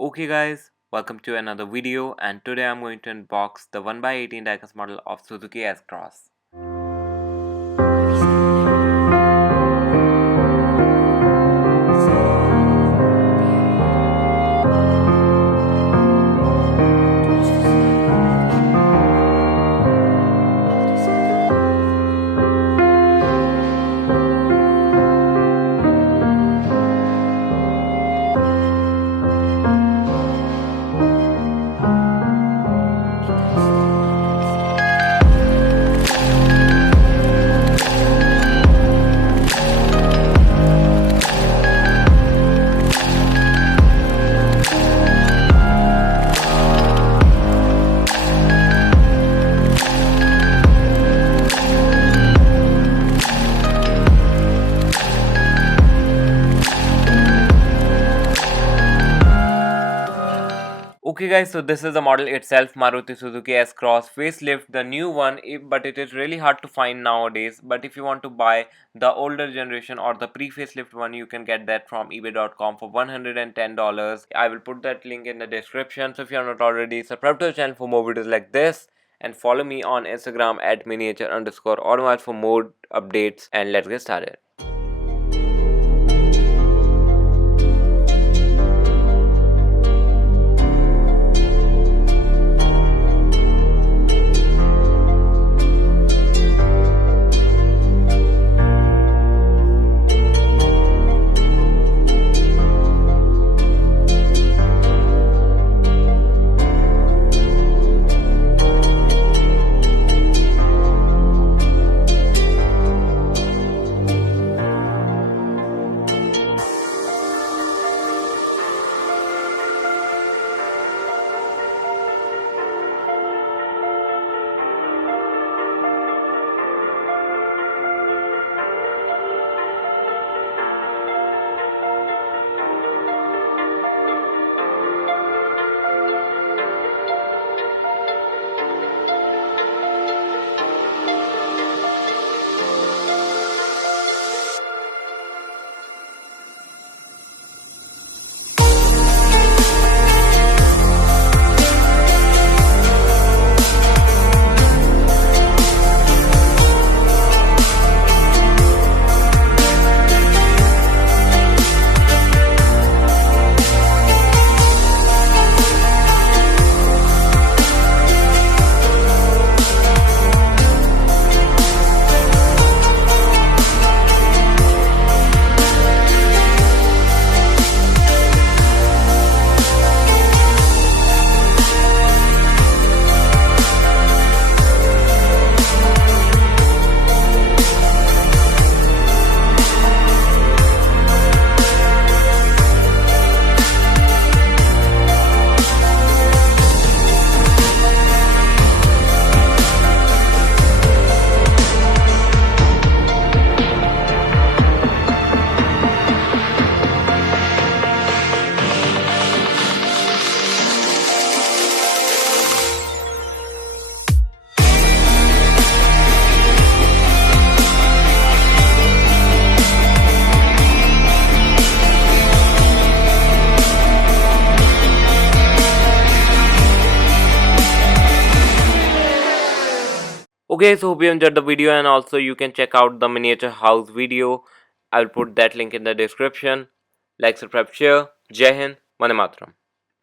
Okay guys, welcome to another video, and today I'm going to unbox the 1x18 diecast model of Suzuki S-Cross. Okay guys, so this is the model itself, Maruti Suzuki S-Cross Facelift, the new one, but it is really hard to find nowadays. But if you want to buy the older generation or the pre-facelift one, you can get that from ebay.com for $110. I will put that link in the description. So if you are not already, subscribe to the channel for more videos like this, and follow me on Instagram at miniature_automobiles for more updates. And let's get started. Okay, so hope you enjoyed the video, and also you can check out the miniature house video. I'll put that link in the description. Like, subscribe, share. Jai Hind, Vande Mataram.